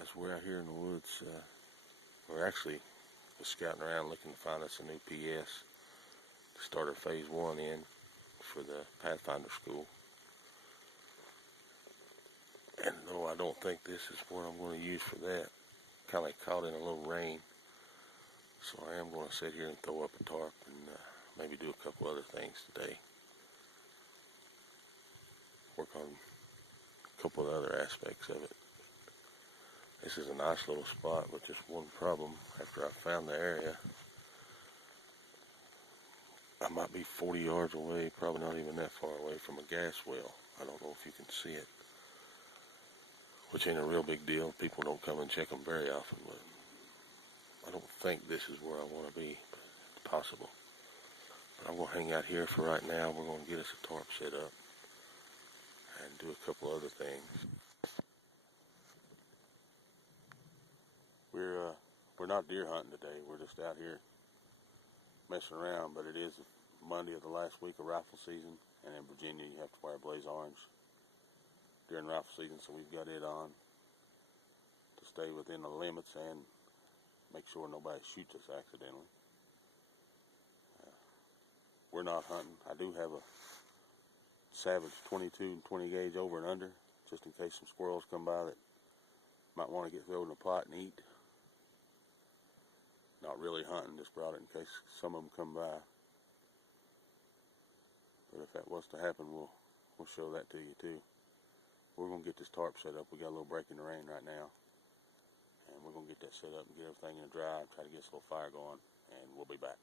guys, we're out here in the woods. We're actually just scouting around looking to find us a new PS to start our phase 1 in for the Pathfinder school. And though I don't think this is what I'm going to use for that, kind of caught in a little rain, so I am going to sit here and throw up a tarp and maybe do a couple other things today. Work on a couple of other aspects of it. This is a nice little spot, but just one problem. After I found the area, I might be 40 yards away, probably not even that far away from a gas well. I don't know if you can see it, which ain't a real big deal. People don't come and check them very often, but I don't think this is where I want to be. It's possible. But I'm going to hang out here for right now. We're going to get us a tarp set up and do a couple other things. We're not deer hunting today. We're just out here messing around, but it is Monday of the last week of rifle season, and in Virginia you have to wear blaze orange during rifle season, so we've got it on to stay within the limits and make sure nobody shoots us accidentally. We're not hunting. I do have a Savage 22 and 20 gauge over and under, just in case some squirrels come by that might want to get thrown in a pot and eat. Not really hunting, just brought it in case some of them come by. But if that was to happen, we'll show that to you too. We're going to get this tarp set up. We got a little break in the rain right now, and we're going to get that set up and get everything in the dry, try to get this little fire going, and we'll be back.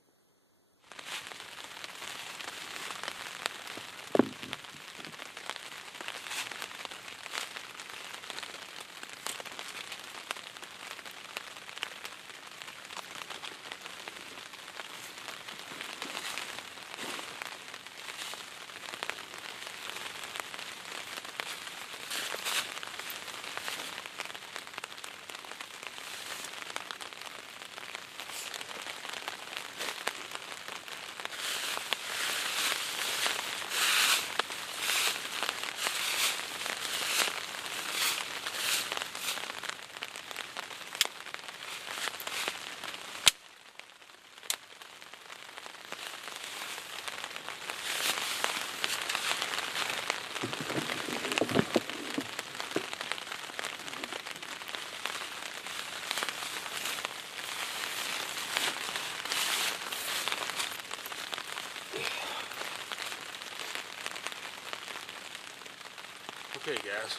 Okay guys,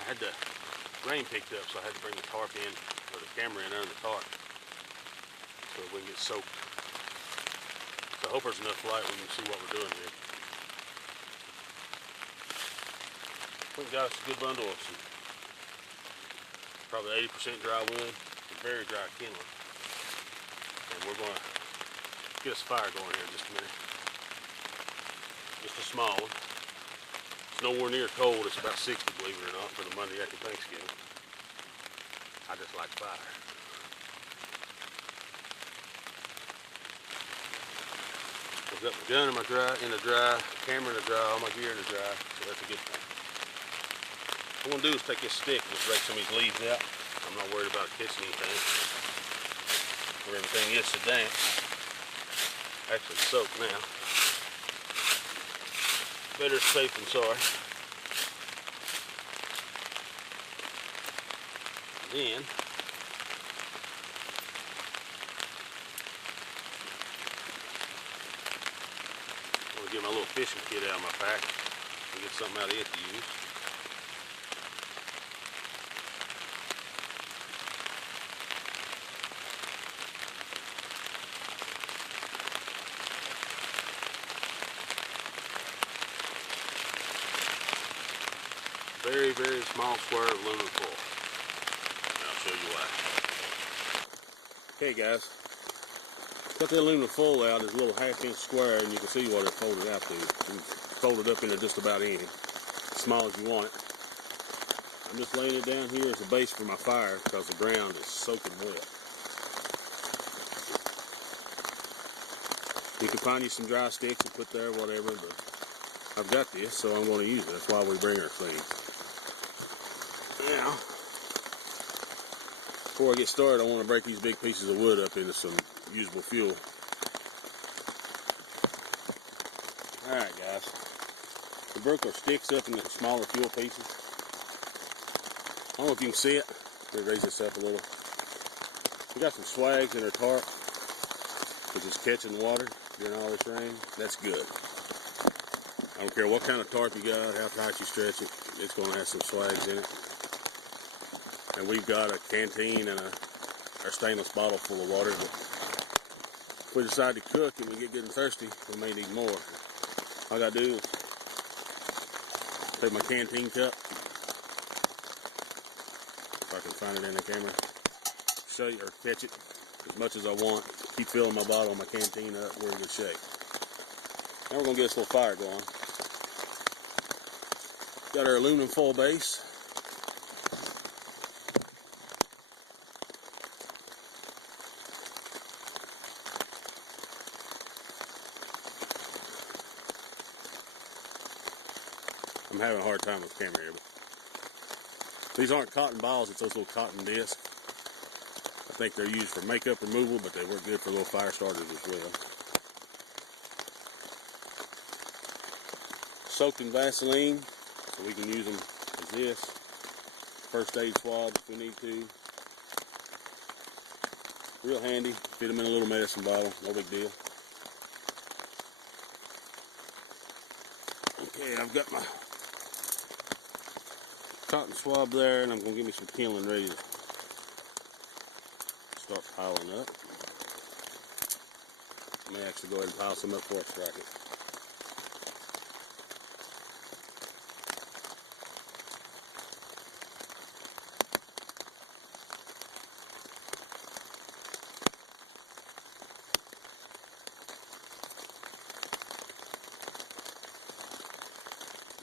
I had the rain picked up, so I had to bring the tarp in, or the camera in under the tarp, so we can get soaked. So I hope there's enough light we can see what we're doing here. We got us a good bundle of some, probably 80% dry wood, and very dry kindling. And we're going to get us a fire going here in just a minute. Just a small one. It's nowhere near cold. It's about 60, believe it or not, for the Monday after Thanksgiving. I just like fire. I've got my gun in the dry, camera in the dry, all my gear in the dry, so that's a good thing. What I'm gonna do is take this stick and just rake some of these leaves out. I'm not worried about catching anything, where everything is so damp. Actually soaked now. Better safe than sorry. And then I'm going to get my little fishing kit out of my pack and get something out of it to use. Very, very small square of aluminum foil. And I'll show you why. Okay guys, cut the aluminum foil out. There's a little 1/2 inch square, and you can see what it folded out to. You can fold it up into just about any, as small as you want it. I'm just laying it down here as a base for my fire because the ground is soaking wet. You can find you some dry sticks and put there, whatever, but I've got this, so I'm going to use it. That's why we bring our things. Now, Before I get started, I want to break these big pieces of wood up into some usable fuel. Alright guys, we broke our sticks up into smaller fuel pieces. I don't know if you can see it. Let me raise this up a little. We got some swags in our tarp, which is catching water during all this rain. That's good. I don't care what kind of tarp you got, how tight you stretch it, it's going to have some swags in it. And we've got a canteen and our stainless bottle full of water. But if we decide to cook and we get good and thirsty, we may need more. All I got to do is take my canteen cup, if I can find it in the camera, show you or catch it as much as I want. Keep filling my bottle and my canteen up. We're in good shape. Now we're going to get this little fire going. Got our aluminum foil base. I'm having a hard time with the camera here. But these aren't cotton balls, it's those little cotton discs. I think they're used for makeup removal, but they work good for little fire starters as well. Soaked in Vaseline, so we can use them as this. First aid swabs if we need to. Real handy. Fit them in a little medicine bottle, no big deal. Okay, I've got my cotton swab there, and I'm going to get me some kindling ready to start piling up. I may actually go ahead and pile some up before I strike it.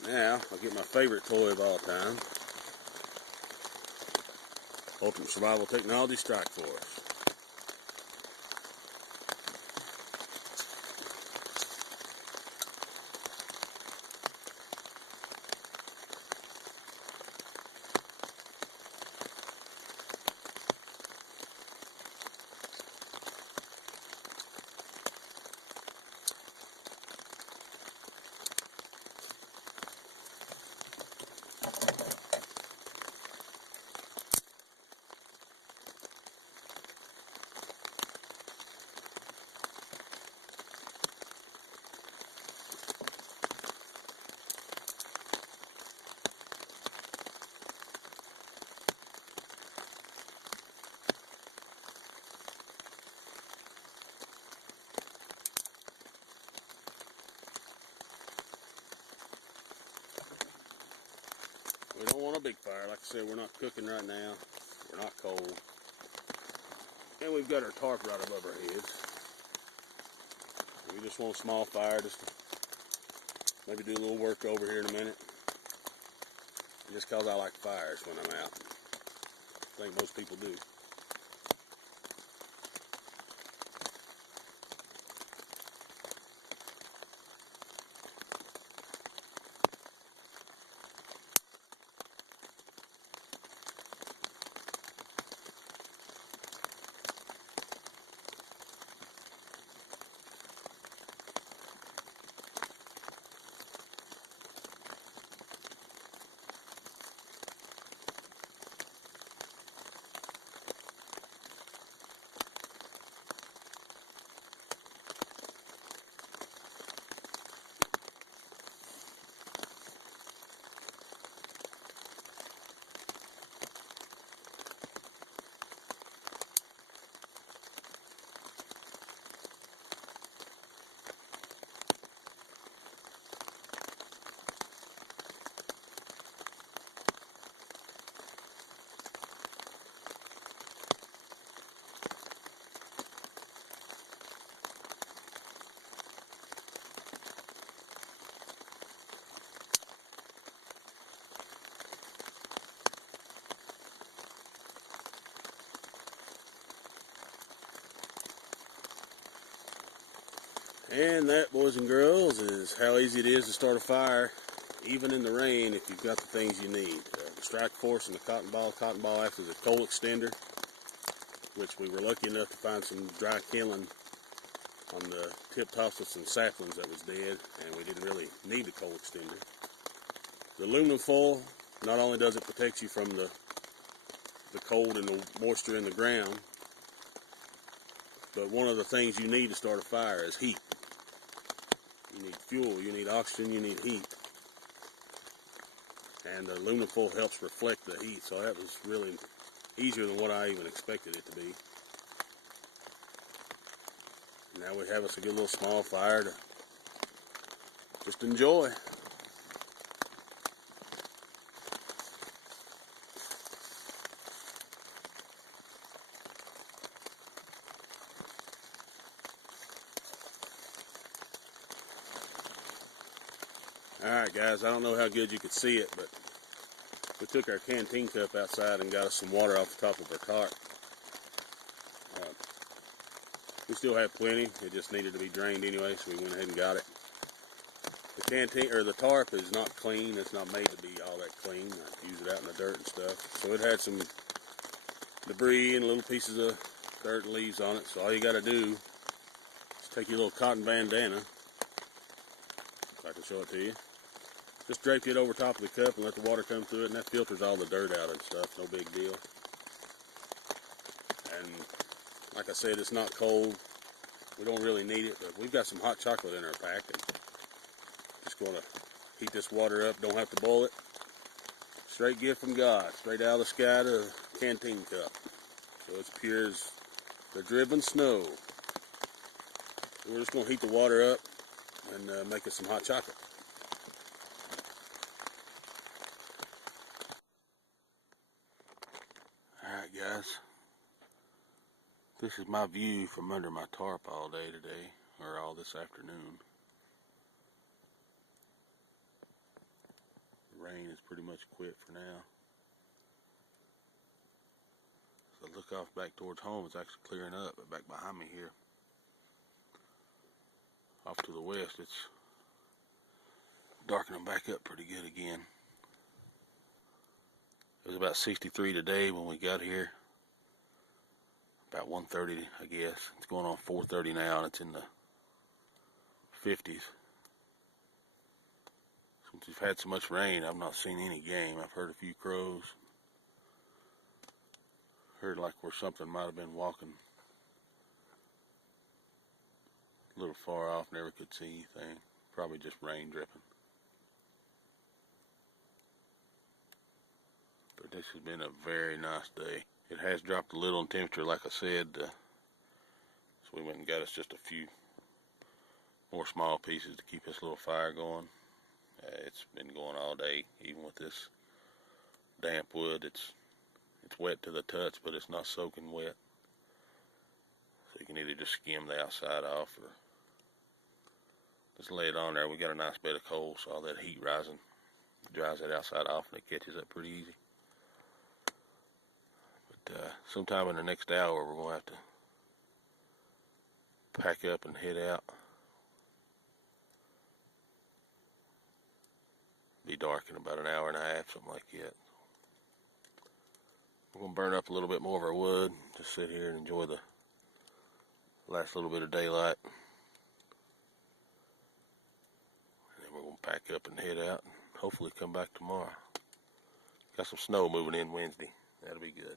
Now, I'll get my favorite toy of all time. Ultimate Survival Technology Strike Force. We don't want a big fire. Like I said, we're not cooking right now. We're not cold. And we've got our tarp right above our heads. We just want a small fire, just to maybe do a little work over here in a minute. Just because I like fires when I'm out. I think most people do. And that, boys and girls, is how easy it is to start a fire, even in the rain, if you've got the things you need. The Strike Force and the cotton ball. Cotton ball acts as a coal extender. which we were lucky enough to find some dry kindling on the tip tops of some saplings that was dead, and we didn't really need the coal extender. The aluminum foil, not only does it protect you from the cold and the moisture in the ground, but one of the things you need to start a fire is heat. You need fuel, you need oxygen, you need heat. And the aluminum foil helps reflect the heat, so that was really easier than what I even expected it to be. Now we have us a good little small fire to just enjoy. Alright guys, I don't know how good you could see it, but we took our canteen cup outside and got us some water off the top of our tarp. We still have plenty, it just needed to be drained anyway, so we went ahead and got it. The canteen, or the tarp, is not clean. It's not made to be all that clean. I use it out in the dirt and stuff. So it had some debris and little pieces of dirt and leaves on it. So all you got to do is take your little cotton bandana, if I can show it to you. Just drape it over top of the cup and let the water come through it, and that filters all the dirt out and stuff. No big deal. And like I said, it's not cold. We don't really need it, but we've got some hot chocolate in our pack. And just going to heat this water up. Don't have to boil it. Straight gift from God. Straight out of the sky to a canteen cup. So it's pure as the driven snow. So we're just going to heat the water up and make us some hot chocolate. Alright guys. This is my view from under my tarp all day today, or all this afternoon. The rain is pretty much quit for now. So look off back towards home, it's actually clearing up, but back behind me here, off to the west, it's darkening back up pretty good again. It was about 63 today when we got here. About 1:30, I guess. It's going on 4:30 now, and it's in the 50s. Since we've had so much rain, I've not seen any game. I've heard a few crows. Heard like where something might have been walking a little far off, never could see anything. Probably just rain dripping. But this has been a very nice day. It has dropped a little in temperature, like I said, so we went and got us just a few more small pieces to keep this little fire going. It's been going all day, even with this damp wood. It's wet to the touch, but it's not soaking wet. So you can either just skim the outside off or just lay it on there. We got a nice bed of coal, so all that heat rising dries that outside off, and it catches up pretty easy. Sometime in the next hour, we're going to have to pack up and head out. Be dark in about an hour and a half, something like that. We're going to burn up a little bit more of our wood, just sit here and enjoy the last little bit of daylight. And then we're going to pack up and head out and hopefully come back tomorrow. Got some snow moving in Wednesday. That'll be good.